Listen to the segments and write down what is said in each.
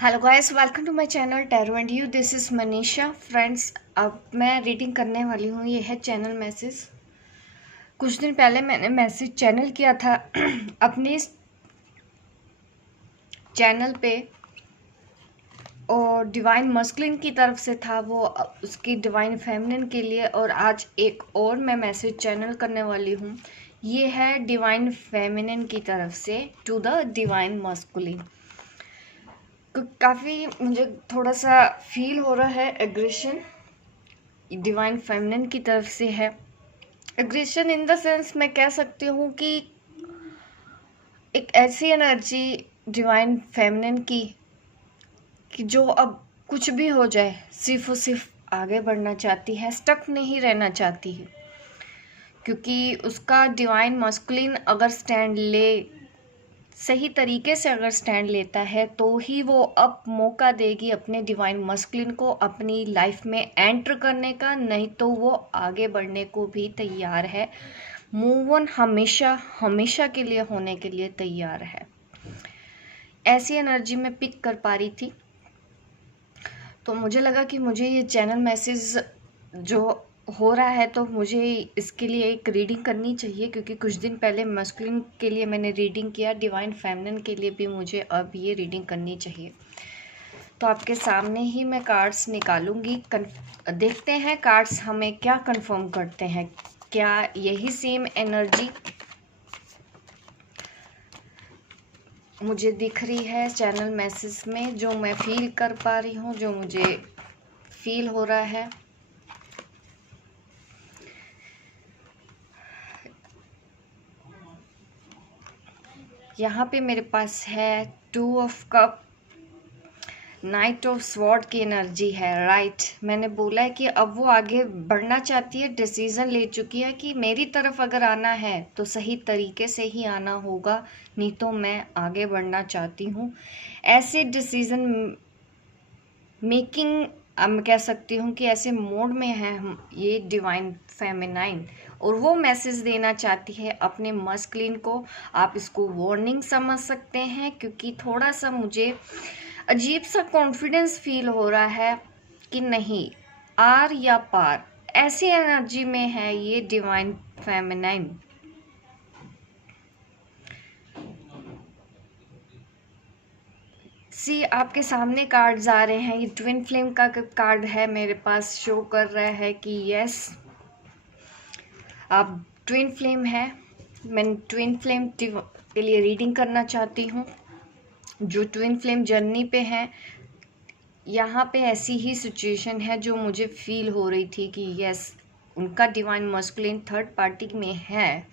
Hello guys, welcome to my channel tarot and you. This is Manisha. Friends, अब मैं reading करने वाली हूँ। ये है चैनल मैसेज। कुछ दिन पहले मैंने मैसेज चैनल किया था अपने इस चैनल पे, और डिवाइन मस्कुलिन की तरफ से था वो, उसकी डिवाइन फेमिनिन के लिए। और आज एक और मैं मैसेज चैनल करने वाली हूँ। ये है डिवाइन फेमिनिन की तरफ से टू द डिवाइन मस्कुलिन। काफ़ी मुझे थोड़ा सा फील हो रहा है एग्रेशन डिवाइन फेमिनिन की तरफ से है। एग्रेशन इन द सेंस मैं कह सकती हूँ कि एक ऐसी एनर्जी डिवाइन फेमिनिन की कि जो अब कुछ भी हो जाए सिर्फ और सिर्फ आगे बढ़ना चाहती है, स्टक नहीं रहना चाहती है। क्योंकि उसका डिवाइन मस्कुलिन अगर स्टैंड ले, सही तरीके से अगर स्टैंड लेता है, तो ही वो अब मौका देगी अपने डिवाइन मस्कुलिन को अपनी लाइफ में एंटर करने का। नहीं तो वो आगे बढ़ने को भी तैयार है। मूव ऑन हमेशा हमेशा के लिए होने के लिए तैयार है। ऐसी एनर्जी में पिक कर पा रही थी, तो मुझे लगा कि मुझे ये चैनल मैसेज जो हो रहा है, तो मुझे इसके लिए एक रीडिंग करनी चाहिए। क्योंकि कुछ दिन पहले मस्कुलिन के लिए मैंने रीडिंग किया, डिवाइन फेमिनिन के लिए भी मुझे अब ये रीडिंग करनी चाहिए। तो आपके सामने ही मैं कार्ड्स निकालूंगी। देखते हैं कार्ड्स हमें क्या कंफर्म करते हैं। क्या यही सेम एनर्जी मुझे दिख रही है चैनल मैसेज में, जो मैं फील कर पा रही हूँ, जो मुझे फील हो रहा है? यहाँ पे मेरे पास है 2 of cup, night of sword की एनर्जी है। राइट, मैंने बोला है कि अब वो आगे बढ़ना चाहती है, डिसीजन ले चुकी है कि मेरी तरफ अगर आना है तो सही तरीके से ही आना होगा, नहीं तो मैं आगे बढ़ना चाहती हूँ। ऐसे डिसीजन मेकिंग मैं कह सकती हूँ कि ऐसे मोड में है हम, ये डिवाइन फेमिनाइन। और वो मैसेज देना चाहती है अपने मस्कुलिन को। आप इसको वार्निंग समझ सकते हैं, क्योंकि थोड़ा सा मुझे अजीब सा कॉन्फिडेंस फील हो रहा है कि नहीं, आर या पार, ऐसी एनर्जी में है ये डिवाइन फेमिनाइन। सी, आपके सामने कार्ड्स आ रहे हैं। ये ट्विन फ्लेम का कार्ड है, मेरे पास शो कर रहा है कि यस, आप ट्विन फ्लेम है। मैं ट्विन फ्लेम के लिए रीडिंग करना चाहती हूँ, जो ट्विन फ्लेम जर्नी पे हैं। यहाँ पे ऐसी ही सिचुएशन है जो मुझे फील हो रही थी कि यस, उनका डिवाइन मस्कुलिन थर्ड पार्टी में है,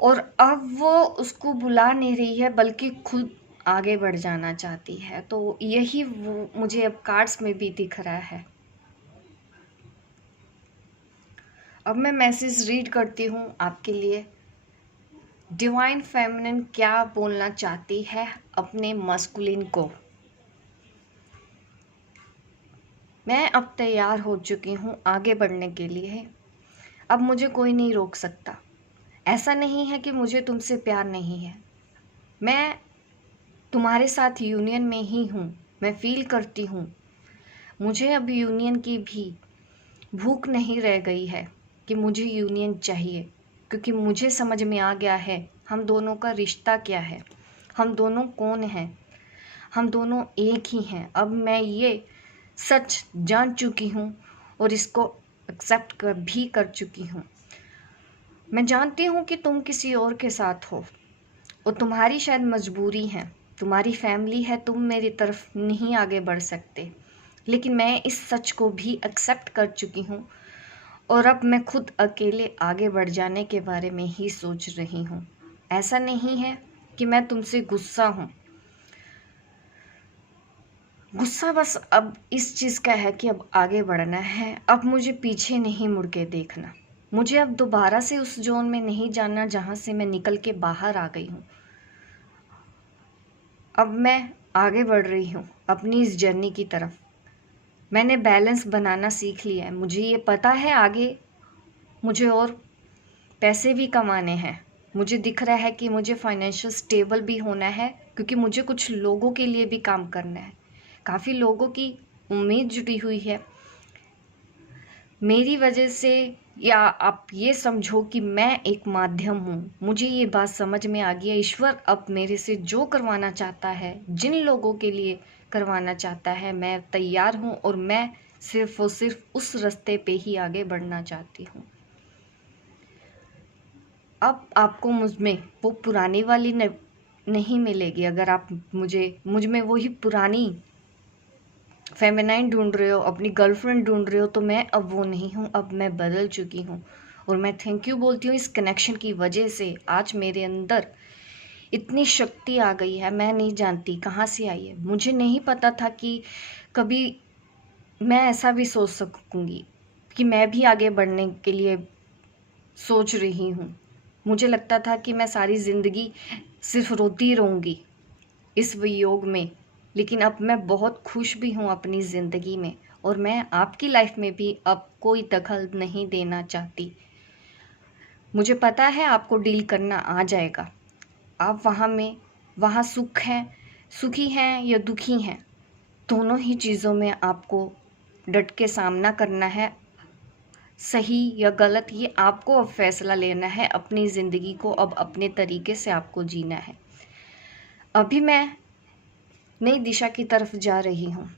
और अब वो उसको बुला नहीं रही है बल्कि खुद आगे बढ़ जाना चाहती है। तो यही वो मुझे अब कार्ड्स में भी दिख रहा है। अब मैं मैसेज रीड करती हूँ आपके लिए। डिवाइन फेमिनिन क्या बोलना चाहती है अपने मस्कुलिन को? मैं अब तैयार हो चुकी हूँ आगे बढ़ने के लिए। अब मुझे कोई नहीं रोक सकता। ऐसा नहीं है कि मुझे तुमसे प्यार नहीं है। मैं तुम्हारे साथ यूनियन में ही हूँ। मैं फील करती हूँ, मुझे अब यूनियन की भी भूख नहीं रह गई है कि मुझे यूनियन चाहिए। क्योंकि मुझे समझ में आ गया है हम दोनों का रिश्ता क्या है, हम दोनों कौन हैं। हम दोनों एक ही हैं। अब मैं ये सच जान चुकी हूँ और इसको एक्सेप्ट भी कर चुकी हूँ। मैं जानती हूँ कि तुम किसी और के साथ हो, और तुम्हारी शायद मजबूरी है, तुम्हारी फैमिली है, तुम मेरी तरफ नहीं आगे बढ़ सकते। लेकिन मैं इस सच को भी एक्सेप्ट कर चुकी हूँ, और अब मैं खुद अकेले आगे बढ़ जाने के बारे में ही सोच रही हूँ। ऐसा नहीं है कि मैं तुमसे गुस्सा हूँ। गुस्सा बस अब इस चीज़ का है कि अब आगे बढ़ना है। अब मुझे पीछे नहीं मुड़ के देखना। मुझे अब दोबारा से उस जोन में नहीं जाना जहाँ से मैं निकल के बाहर आ गई हूँ। अब मैं आगे बढ़ रही हूँ अपनी इस जर्नी की तरफ। मैंने बैलेंस बनाना सीख लिया है। मुझे ये पता है आगे मुझे और पैसे भी कमाने हैं। मुझे दिख रहा है कि मुझे फाइनेंशियल स्टेबल भी होना है, क्योंकि मुझे कुछ लोगों के लिए भी काम करना है। काफ़ी लोगों की उम्मीद जुटी हुई है मेरी वजह से, या आप ये समझो कि मैं एक माध्यम हूँ। मुझे ये बात समझ में आ गया, ईश्वर अब मेरे से जो करवाना चाहता है, जिन लोगों के लिए करवाना चाहता है, मैं तैयार हूँ और मैं सिर्फ और सिर्फ उस रास्ते पे ही आगे बढ़ना चाहती हूँ। अब आपको मुझ में वो पुरानी वाली नहीं मिलेगी। अगर आप मुझ में वही पुरानी फेमिनाइन ढूंढ रहे हो, अपनी गर्लफ्रेंड ढूंढ रहे हो, तो मैं अब वो नहीं हूँ। अब मैं बदल चुकी हूँ और मैं थैंक यू बोलती हूँ इस कनेक्शन की वजह से। आज मेरे अंदर इतनी शक्ति आ गई है, मैं नहीं जानती कहाँ से आई है। मुझे नहीं पता था कि कभी मैं ऐसा भी सोच सकूँगी कि मैं भी आगे बढ़ने के लिए सोच रही हूँ। मुझे लगता था कि मैं सारी ज़िंदगी सिर्फ रोती रहूँगी इस वियोग में, लेकिन अब मैं बहुत खुश भी हूँ अपनी ज़िंदगी में, और मैं आपकी लाइफ में भी अब कोई दखल नहीं देना चाहती। मुझे पता है आपको डील करना आ जाएगा। आप वहाँ सुखी हैं या दुखी हैं, दोनों ही चीज़ों में आपको डट के सामना करना है। सही या गलत ये आपको अब फैसला लेना है। अपनी ज़िंदगी को अब अपने तरीके से आपको जीना है। अभी मैं नई दिशा की तरफ जा रही हूँ।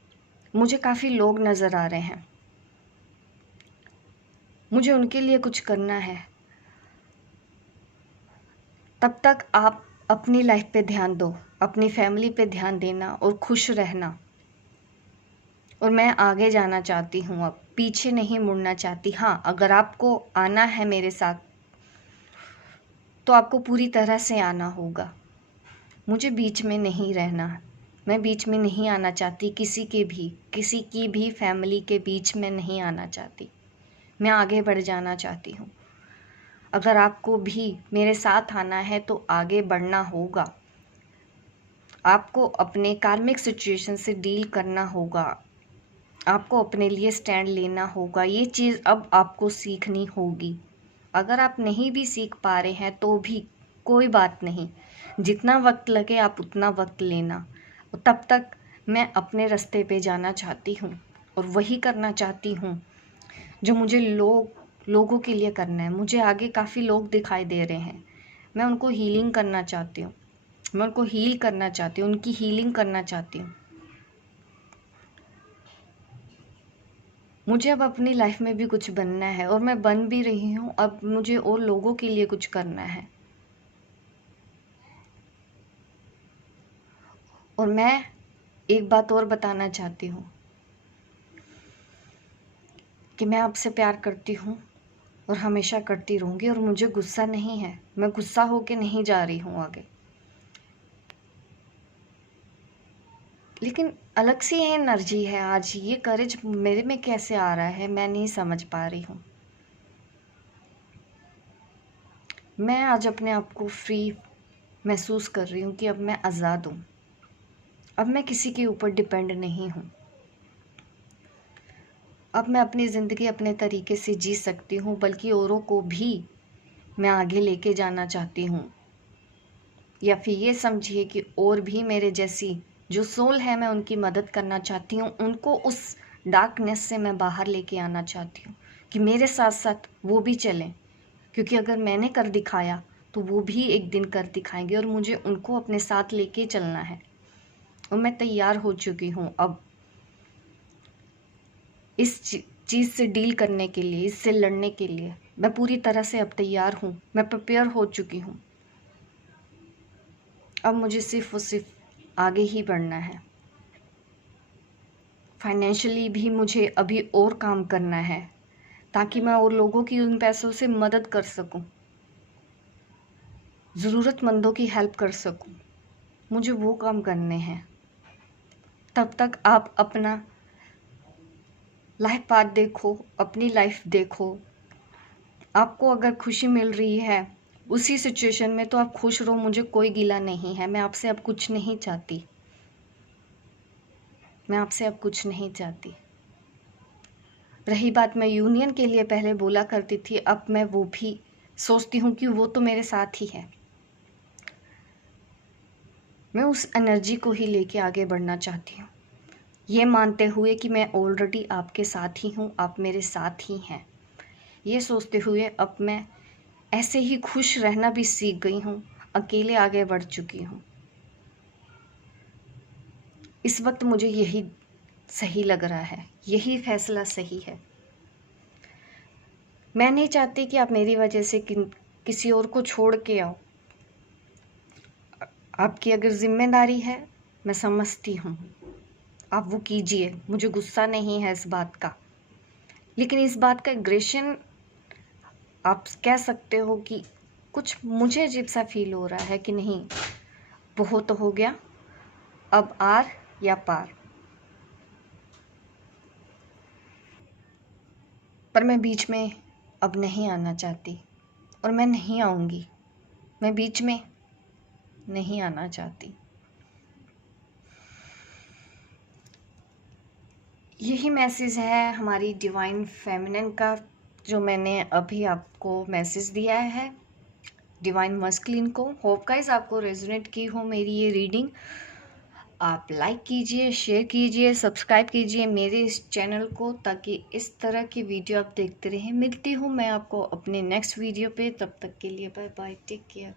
मुझे काफ़ी लोग नज़र आ रहे हैं, मुझे उनके लिए कुछ करना है। तब तक आप अपनी लाइफ पे ध्यान दो, अपनी फैमिली पे ध्यान देना और खुश रहना। और मैं आगे जाना चाहती हूँ, अब पीछे नहीं मुड़ना चाहती। हाँ, अगर आपको आना है मेरे साथ तो आपको पूरी तरह से आना होगा। मुझे बीच में नहीं रहना। मैं बीच में नहीं आना चाहती, किसी की भी फैमिली के बीच में नहीं आना चाहती। मैं आगे बढ़ जाना चाहती हूँ। अगर आपको भी मेरे साथ आना है तो आगे बढ़ना होगा। आपको अपने कार्मिक सिचुएशन से डील करना होगा। आपको अपने लिए स्टैंड लेना होगा। ये चीज़ अब आपको सीखनी होगी। अगर आप नहीं भी सीख पा रहे हैं तो भी कोई बात नहीं, जितना वक्त लगे आप उतना वक्त लेना। तब तक मैं अपने रास्ते पे जाना चाहती हूँ और वही करना चाहती हूँ जो मुझे लोगों के लिए करना है। मुझे आगे काफ़ी लोग दिखाई दे रहे हैं, मैं उनको हीलिंग करना चाहती हूँ। मैं उनको हील करना चाहती हूँ, उनकी हीलिंग करना चाहती हूँ। मुझे अब अपनी लाइफ में भी कुछ बनना है और मैं बन भी रही हूँ। अब मुझे और लोगों के लिए कुछ करना है। और मैं एक बात और बताना चाहती हूँ कि मैं आपसे प्यार करती हूँ और हमेशा करती रहूँगी। और मुझे गुस्सा नहीं है, मैं गुस्सा होके नहीं जा रही हूँ आगे। लेकिन अलग सी एनर्जी है आज। ये करेज मेरे में कैसे आ रहा है मैं नहीं समझ पा रही हूँ। मैं आज अपने आप को फ्री महसूस कर रही हूँ कि अब मैं आज़ाद हूँ। अब मैं किसी के ऊपर डिपेंड नहीं हूँ। अब मैं अपनी ज़िंदगी अपने तरीके से जी सकती हूँ, बल्कि औरों को भी मैं आगे लेके जाना चाहती हूँ। या फिर ये समझिए कि और भी मेरे जैसी जो सोल है, मैं उनकी मदद करना चाहती हूँ। उनको उस डार्कनेस से मैं बाहर लेके आना चाहती हूँ कि मेरे साथ साथ वो भी चलें। क्योंकि अगर मैंने कर दिखाया तो वो भी एक दिन कर दिखाएंगे और मुझे उनको अपने साथ लेके चलना है। और मैं तैयार हो चुकी हूँ अब इस चीज़ से डील करने के लिए, इससे लड़ने के लिए। मैं पूरी तरह से अब तैयार हूँ, मैं प्रिपेयर हो चुकी हूँ। अब मुझे सिर्फ और सिर्फ आगे ही बढ़ना है। फाइनेंशियली भी मुझे अभी और काम करना है ताकि मैं और लोगों की उन पैसों से मदद कर सकूं, ज़रूरतमंदों की हेल्प कर सकूं। मुझे वो काम करने हैं। तब तक आप अपना लाइफ पाथ देखो, अपनी लाइफ देखो। आपको अगर खुशी मिल रही है उसी सिचुएशन में तो आप खुश रहो, मुझे कोई गिला नहीं है। मैं आपसे अब कुछ नहीं चाहती। मैं आपसे अब कुछ नहीं चाहती। रही बात, मैं यूनियन के लिए पहले बोला करती थी, अब मैं वो भी सोचती हूँ कि वो तो मेरे साथ ही है। मैं उस एनर्जी को ही लेके आगे बढ़ना चाहती हूँ, ये मानते हुए कि मैं ऑलरेडी आपके साथ ही हूँ, आप मेरे साथ ही हैं। ये सोचते हुए अब मैं ऐसे ही खुश रहना भी सीख गई हूँ, अकेले आगे बढ़ चुकी हूँ। इस वक्त मुझे यही सही लग रहा है, यही फैसला सही है। मैं नहीं चाहती कि आप मेरी वजह से किसी और को छोड़ के आओ। आपकी अगर जिम्मेदारी है, मैं समझती हूँ, आप वो कीजिए, मुझे गुस्सा नहीं है इस बात का। लेकिन इस बात का एग्रेशन आप कह सकते हो कि कुछ मुझे अजीब सा फील हो रहा है कि नहीं, बहुत हो गया, अब आर या पार। पर मैं बीच में अब नहीं आना चाहती और मैं नहीं आऊँगी, मैं बीच में नहीं आना चाहती। यही मैसेज है हमारी डिवाइन फेमिनिन का, जो मैंने अभी आपको मैसेज दिया है डिवाइन मस्कुलिन को। होप गाइस आपको रेजोनेट की हो मेरी ये रीडिंग। आप लाइक कीजिए, शेयर कीजिए, सब्सक्राइब कीजिए मेरे इस चैनल को, ताकि इस तरह की वीडियो आप देखते रहें। मिलती हूँ मैं आपको अपने नेक्स्ट वीडियो पे, तब तक के लिए बाय बाय, टेक केयर।